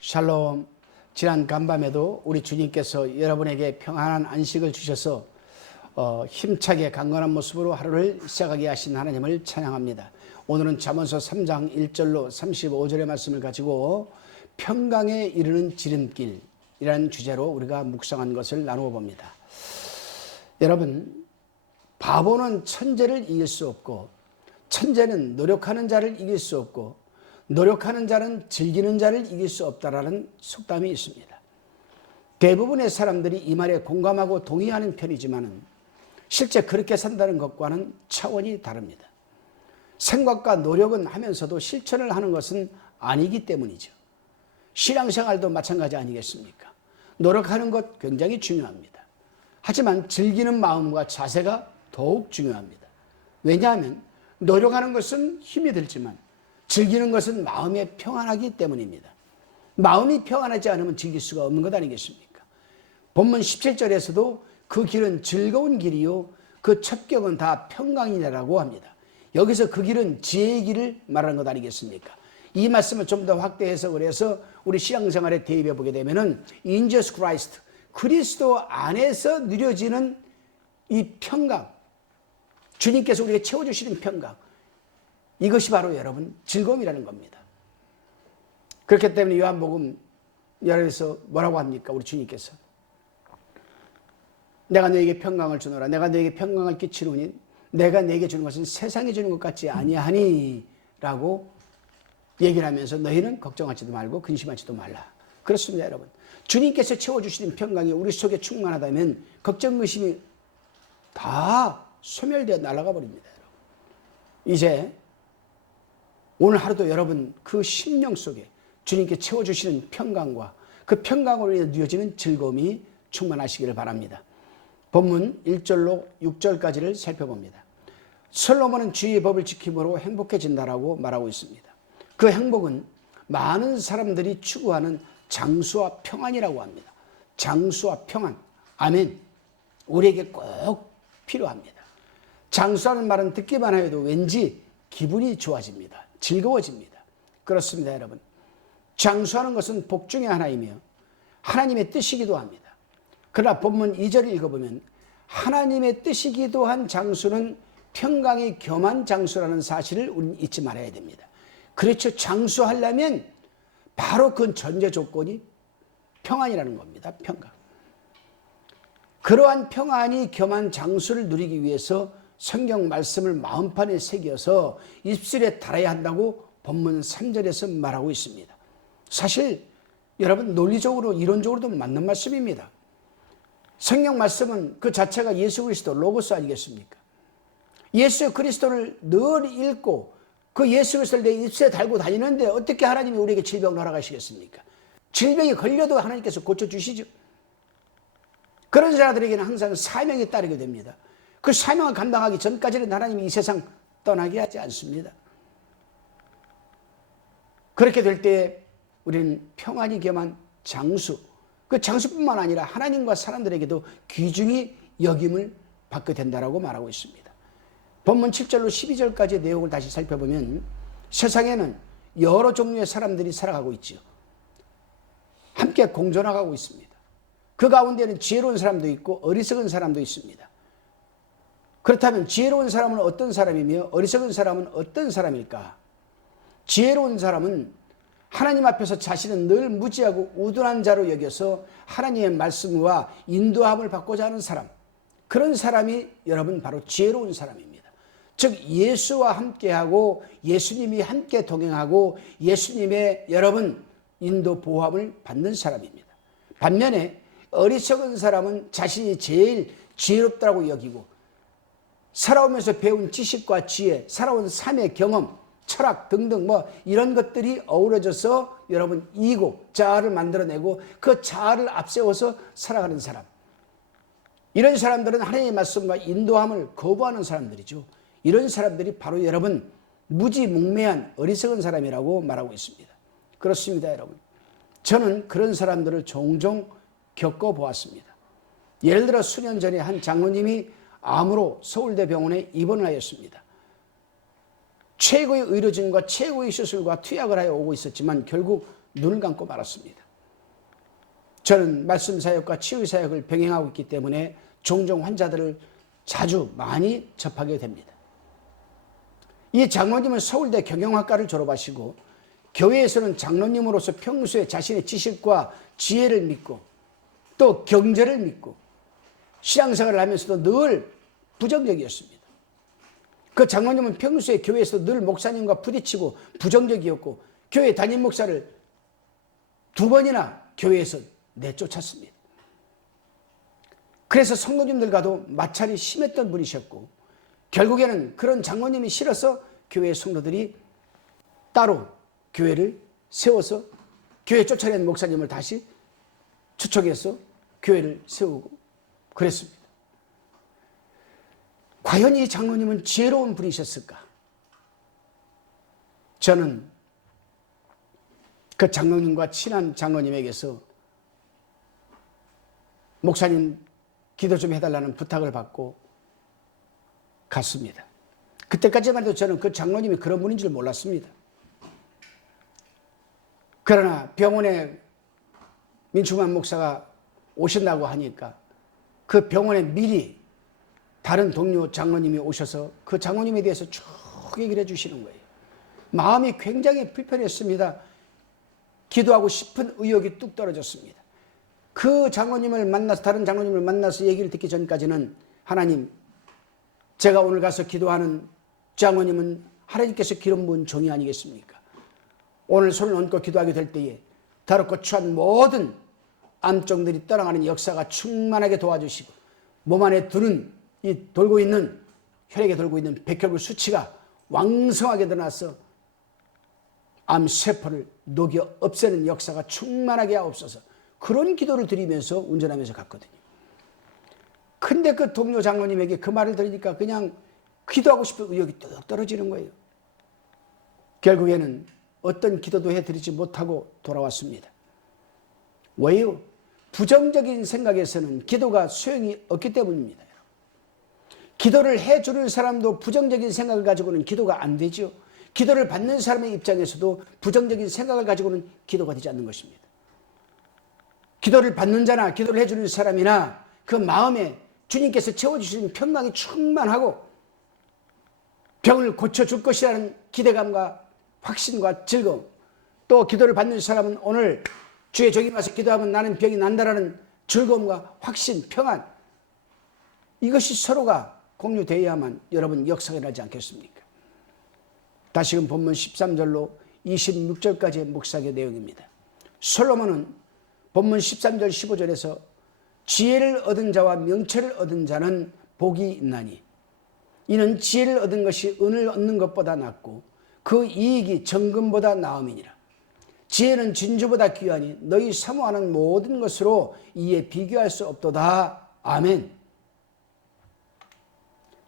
샬롬. 지난 간밤에도 우리 주님께서 여러분에게 평안한 안식을 주셔서 힘차게 강건한 모습으로 하루를 시작하게 하신 하나님을 찬양합니다. 오늘은 잠언서 3장 1절로 35절의 말씀을 가지고 평강에 이르는 지름길이라는 주제로 우리가 묵상한 것을 나누어 봅니다. 여러분, 바보는 천재를 이길 수 없고, 천재는 노력하는 자를 이길 수 없고, 노력하는 자는 즐기는 자를 이길 수 없다라는 속담이 있습니다. 대부분의 사람들이 이 말에 공감하고 동의하는 편이지만 실제 그렇게 산다는 것과는 차원이 다릅니다. 생각과 노력은 하면서도 실천을 하는 것은 아니기 때문이죠. 신앙생활도 마찬가지 아니겠습니까? 노력하는 것 굉장히 중요합니다. 하지만 즐기는 마음과 자세가 더욱 중요합니다. 왜냐하면 노력하는 것은 힘이 들지만 즐기는 것은 마음에 평안하기 때문입니다. 마음이 평안하지 않으면 즐길 수가 없는 것 아니겠습니까? 본문 17절에서도 그 길은 즐거운 길이요 그 첩경은 다 평강이라고 합니다. 여기서 그 길은 지혜의 길을 말하는 것 아니겠습니까? 이 말씀을 좀 더 확대 해석을 해서 우리 신앙생활에 대입해 보게 되면은 In Jesus Christ, 그리스도 안에서 누려지는 이 평강, 주님께서 우리에게 채워주시는 평강, 이것이 바로 여러분 즐거움이라는 겁니다. 그렇기 때문에 요한복음 11에서 뭐라고 합니까? 우리 주님께서 내가 너에게 평강을 주노라. 내가 너에게 평강을 끼치노니 내가 너에게 주는 것은 세상이 주는 것 같지 아니하니 라고 얘기를 하면서 너희는 걱정하지도 말고 근심하지도 말라. 그렇습니다, 여러분. 주님께서 채워주시는 평강이 우리 속에 충만하다면 걱정, 근심이 다 소멸되어 날아가 버립니다, 여러분. 이제 오늘 하루도 여러분 그 심령 속에 주님께 채워주시는 평강과 그 평강으로 인해 누려지는 즐거움이 충만하시기를 바랍니다. 본문 1절로 6절까지를 살펴봅니다. 솔로몬은 주의 법을 지킴으로 행복해진다라고 말하고 있습니다. 그 행복은 많은 사람들이 추구하는 장수와 평안이라고 합니다. 장수와 평안, 아멘. 우리에게 꼭 필요합니다. 장수라는 말은 듣기만 해도 왠지 기분이 좋아집니다. 즐거워집니다. 그렇습니다, 여러분. 장수하는 것은 복 중의 하나이며 하나님의 뜻이기도 합니다. 그러나 본문 2절을 읽어보면 하나님의 뜻이기도 한 장수는 평강이 겸한 장수라는 사실을 우리는 잊지 말아야 됩니다. 그렇죠. 장수하려면 바로 그 전제 조건이 평안이라는 겁니다. 평강. 그러한 평안이 겸한 장수를 누리기 위해서 성경 말씀을 마음판에 새겨서 입술에 달아야 한다고 본문 3절에서 말하고 있습니다. 사실 여러분 논리적으로 이론적으로도 맞는 말씀입니다. 성경 말씀은 그 자체가 예수 그리스도 로고스 아니겠습니까? 예수 그리스도를 늘 읽고 그 예수 그리스도를 내 입술에 달고 다니는데 어떻게 하나님이 우리에게 질병을 허락하시겠습니까? 질병이 걸려도 하나님께서 고쳐주시죠. 그런 자들에게는 항상 사명이 따르게 됩니다. 그 사명을 감당하기 전까지는 하나님이 이 세상 떠나게 하지 않습니다. 그렇게 될 때 우리는 평안이 겸한 장수, 그 장수뿐만 아니라 하나님과 사람들에게도 귀중히 여김을 받게 된다라고 말하고 있습니다. 본문 7절로 12절까지의 내용을 다시 살펴보면 세상에는 여러 종류의 사람들이 살아가고 있죠. 함께 공존하고 있습니다. 그 가운데는 지혜로운 사람도 있고 어리석은 사람도 있습니다. 그렇다면 지혜로운 사람은 어떤 사람이며 어리석은 사람은 어떤 사람일까? 지혜로운 사람은 하나님 앞에서 자신은 늘 무지하고 우둔한 자로 여겨서 하나님의 말씀과 인도함을 받고자 하는 사람, 그런 사람이 여러분 바로 지혜로운 사람입니다. 즉 예수와 함께하고 예수님이 함께 동행하고 예수님의 여러분 인도 보호함을 받는 사람입니다. 반면에 어리석은 사람은 자신이 제일 지혜롭다고 여기고 살아오면서 배운 지식과 지혜, 살아온 삶의 경험, 철학 등등 이런 것들이 어우러져서 여러분 이고 자아를 만들어내고 그 자아를 앞세워서 살아가는 사람, 이런 사람들은 하나님의 말씀과 인도함을 거부하는 사람들이죠. 이런 사람들이 바로 여러분 무지몽매한 어리석은 사람이라고 말하고 있습니다. 그렇습니다, 여러분. 저는 그런 사람들을 종종 겪어보았습니다. 예를 들어 수년 전에 한 장로님이 암으로 서울대병원에 입원을 하였습니다. 최고의 의료진과 최고의 수술과 투약을 하여 오고 있었지만 결국 눈을 감고 말았습니다. 저는 말씀 사역과 치유 사역을 병행하고 있기 때문에 종종 환자들을 자주 많이 접하게 됩니다. 이 장로님은 서울대 경영학과를 졸업하시고 교회에서는 장로님으로서 평소에 자신의 지식과 지혜를 믿고 또 경제를 믿고 신앙생활을 하면서도 늘 부정적이었습니다. 그 장로님은 평소에 교회에서 늘 목사님과 부딪히고 부정적이었고 교회 담임 목사를 2번이나 교회에서 내쫓았습니다. 그래서 성도님들과도 마찰이 심했던 분이셨고 결국에는 그런 장로님이 싫어서 교회 성도들이 따로 교회를 세워서 교회 쫓아낸 목사님을 다시 추척해서 교회를 세우고 그랬습니다. 과연 이 장로님은 지혜로운 분이셨을까? 저는 그 장로님과 친한 장로님에게서 목사님 기도 좀 해달라는 부탁을 받고 갔습니다. 그때까지만 해도 저는 그 장로님이 그런 분인 줄 몰랐습니다. 그러나 병원에 민충만 목사가 오신다고 하니까 그 병원에 미리 다른 동료 장로님이 오셔서 그 장로님에 대해서 쭉 얘기를 해주시는 거예요. 마음이 굉장히 불편했습니다. 기도하고 싶은 의욕이 뚝 떨어졌습니다. 그 장로님을 만나서 다른 장로님을 만나서 얘기를 듣기 전까지는 하나님, 제가 오늘 가서 기도하는 장로님은 하나님께서 기름 부은 종이 아니겠습니까? 오늘 손을 얹고 기도하게 될 때에 더럽고 추한 모든 암종들이 떠나가는 역사가 충만하게 도와주시고 몸 안에 돌고 있는 혈액에 돌고 있는 백혈구 수치가 왕성하게 드러나서 암세포를 녹여 없애는 역사가 충만하게 하옵소서. 그런 기도를 드리면서 운전하면서 갔거든요. 근데 그 동료 장로님에게 그 말을 들으니까 그냥 기도하고 싶은 의욕이 뚝 떨어지는 거예요. 결국에는 어떤 기도도 해드리지 못하고 돌아왔습니다. 왜요? 부정적인 생각에서는 기도가 소용이 없기 때문입니다. 기도를 해주는 사람도 부정적인 생각을 가지고는 기도가 안 되죠. 기도를 받는 사람의 입장에서도 부정적인 생각을 가지고는 기도가 되지 않는 것입니다. 기도를 받는 자나 기도를 해주는 사람이나 그 마음에 주님께서 채워주시는 평강이 충만하고 병을 고쳐줄 것이라는 기대감과 확신과 즐거움, 또 기도를 받는 사람은 오늘 주의 종이 와서 기도하면 나는 병이 난다라는 즐거움과 확신, 평안, 이것이 서로가 공유되어야만 여러분 역사가 일어나지 않겠습니까? 다시금 본문 13절로 26절까지의 묵상의 내용입니다. 솔로몬은 본문 13절 15절에서 지혜를 얻은 자와 명철을 얻은 자는 복이 있나니 이는 지혜를 얻은 것이 은을 얻는 것보다 낫고 그 이익이 정금보다 나음이니라. 지혜는 진주보다 귀하니 너희 사모하는 모든 것으로 이에 비교할 수 없도다. 아멘.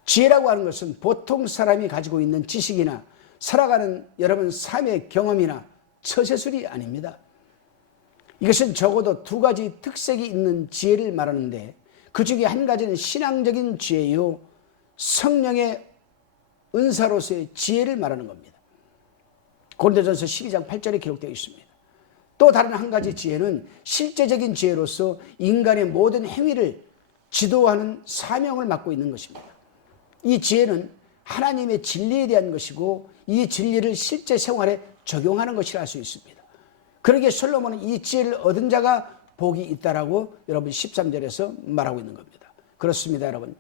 지혜라고 하는 것은 보통 사람이 가지고 있는 지식이나 살아가는 여러분 삶의 경험이나 처세술이 아닙니다. 이것은 적어도 2가지 특색이 있는 지혜를 말하는데 그 중에 한 가지는 신앙적인 지혜요, 성령의 은사로서의 지혜를 말하는 겁니다. 고린도전서 12장 8절에 기록되어 있습니다. 또 다른 한 가지 지혜는 실제적인 지혜로서 인간의 모든 행위를 지도하는 사명을 맡고 있는 것입니다. 이 지혜는 하나님의 진리에 대한 것이고 이 진리를 실제 생활에 적용하는 것이라 할 수 있습니다. 그러기에 솔로몬은 이 지혜를 얻은 자가 복이 있다라고 여러분 13절에서 말하고 있는 겁니다. 그렇습니다, 여러분.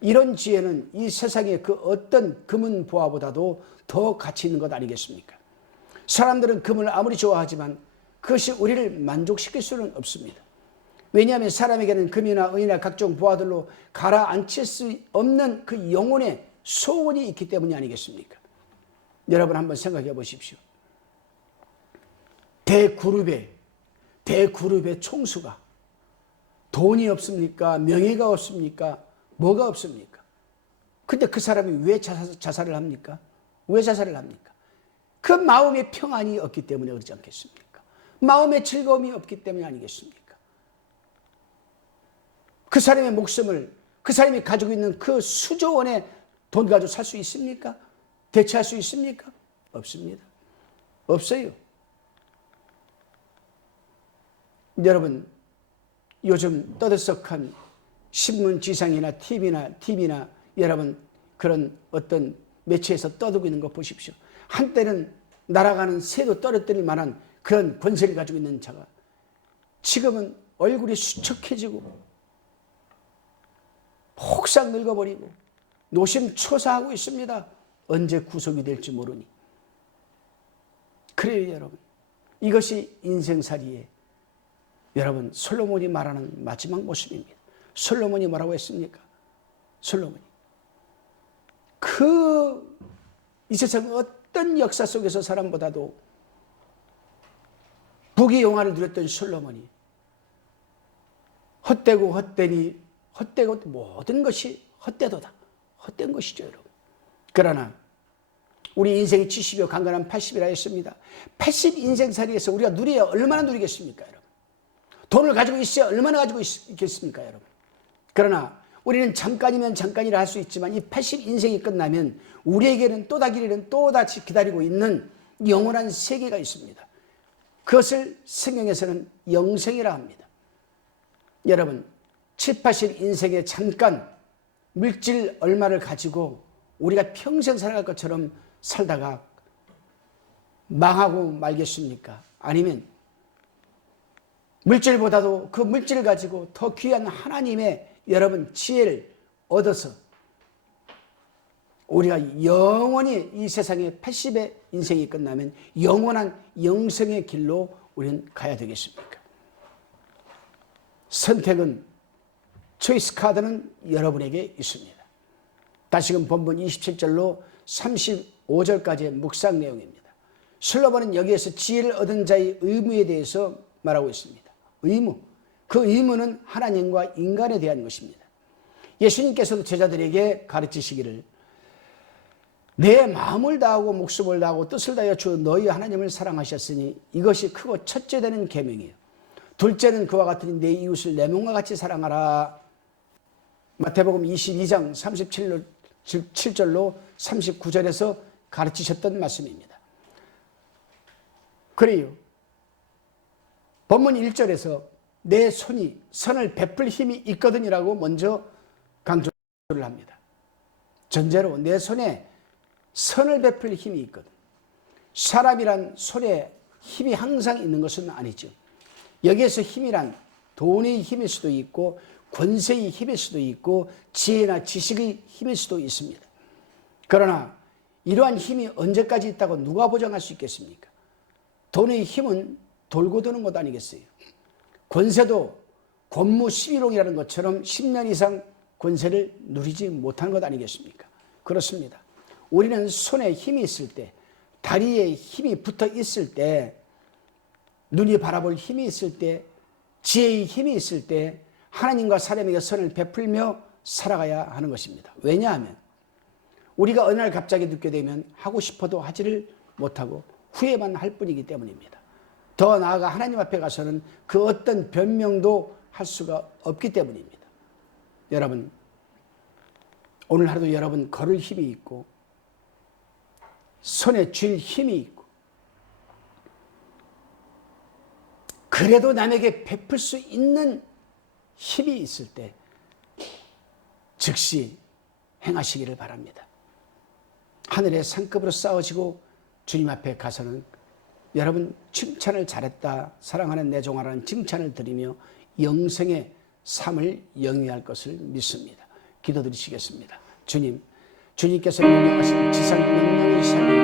이런 지혜는 이 세상의 그 어떤 금은 보화보다도 더 가치 있는 것 아니겠습니까? 사람들은 금을 아무리 좋아하지만 그것이 우리를 만족시킬 수는 없습니다. 왜냐하면 사람에게는 금이나 은이나 각종 보화들로 가라앉힐 수 없는 그 영혼의 소원이 있기 때문이 아니겠습니까? 여러분 한번 생각해 보십시오. 대그룹의 총수가 돈이 없습니까? 명예가 없습니까? 뭐가 없습니까? 근데 그 사람이 왜 자살을 합니까? 왜 자살을 합니까? 그 마음의 평안이 없기 때문에 그렇지 않겠습니까? 마음의 즐거움이 없기 때문이 아니겠습니까? 그 사람의 목숨을 그 사람이 가지고 있는 그 수조 원의 돈 가지고 살 수 있습니까? 대체할 수 있습니까? 없습니다. 없어요. 여러분, 요즘 떠들썩한 신문 지상이나 TV나 여러분 그런 어떤 매체에서 떠들고 있는 거 보십시오. 한때는 날아가는 새도 떨어뜨릴 만한 그런 권세를 가지고 있는 자가 지금은 얼굴이 수척해지고 폭삭 늙어버리고 노심초사하고 있습니다. 언제 구속이 될지 모르니. 그래요, 여러분. 이것이 인생살이의 여러분 솔로몬이 말하는 마지막 모습입니다. 솔로몬이 뭐라고 했습니까? 솔로몬이 이 세상 어떤 역사 속에서 사람보다도 부귀 영화를 누렸던 솔로몬이 헛되고 모든 것이 헛되도다. 헛된 것이죠, 여러분. 그러나 우리 인생이 70이요 강건한 80이라 했습니다. 80 인생살이에서 우리가 누려야 얼마나 누리겠습니까, 여러분? 돈을 가지고 있어야 얼마나 가지고 있겠습니까, 여러분? 그러나 우리는 잠깐이면 잠깐이라 할 수 있지만 이 80 인생이 끝나면 우리에게는 또다시 기다리고 있는 영원한 세계가 있습니다. 그것을 성경에서는 영생이라 합니다. 여러분, 7, 80 인생에 잠깐 물질 얼마를 가지고 우리가 평생 살아갈 것처럼 살다가 망하고 말겠습니까? 아니면 물질보다도 그 물질을 가지고 더 귀한 하나님의 여러분 지혜를 얻어서 우리가 영원히 이 세상에 80의 인생이 끝나면 영원한 영생의 길로 우리는 가야 되겠습니까? 선택은 초이스 카드는 여러분에게 있습니다. 다시금 본문 27절로 35절까지의 묵상 내용입니다. 솔로몬은 여기에서 지혜를 얻은 자의 의무에 대해서 말하고 있습니다. 의무. 그 의무는 하나님과 인간에 대한 것입니다. 예수님께서도 제자들에게 가르치시기를 내 마음을 다하고 목숨을 다하고 뜻을 다하여 주 너희 하나님을 사랑하셨으니 이것이 크고 첫째 되는 계명이에요. 둘째는 그와 같으니 내 이웃을 내 몸과 같이 사랑하라. 마태복음 22장 37절로 39절에서 가르치셨던 말씀입니다. 그래요. 본문 1절에서 내 손이 선을 베풀 힘이 있거든이라고 먼저 강조를 합니다. 전제로 내 손에 선을 베풀 힘이 있거든. 사람이란 손에 힘이 항상 있는 것은 아니죠. 여기에서 힘이란 돈의 힘일 수도 있고 권세의 힘일 수도 있고 지혜나 지식의 힘일 수도 있습니다. 그러나 이러한 힘이 언제까지 있다고 누가 보장할 수 있겠습니까? 돈의 힘은 돌고 도는 것 아니겠어요? 권세도 권무 11홍이라는 것처럼 10년 이상 권세를 누리지 못한 것 아니겠습니까? 그렇습니다. 우리는 손에 힘이 있을 때, 다리에 힘이 붙어 있을 때, 눈이 바라볼 힘이 있을 때, 지혜의 힘이 있을 때 하나님과 사람에게 선을 베풀며 살아가야 하는 것입니다. 왜냐하면 우리가 어느 날 갑자기 듣게 되면 하고 싶어도 하지를 못하고 후회만 할 뿐이기 때문입니다. 더 나아가 하나님 앞에 가서는 그 어떤 변명도 할 수가 없기 때문입니다. 여러분, 오늘 하루도 여러분 걸을 힘이 있고 손에 쥘 힘이 있고 그래도 남에게 베풀 수 있는 힘이 있을 때 즉시 행하시기를 바랍니다. 하늘의 상급으로 쌓아지고 주님 앞에 가서는 여러분 칭찬을 잘했다, 사랑하는 내 종아라는 칭찬을 드리며 영생의 삶을 영위할 것을 믿습니다. 기도드리시겠습니다. 주님, 주님께서 명령하신 지상 명령의 삶을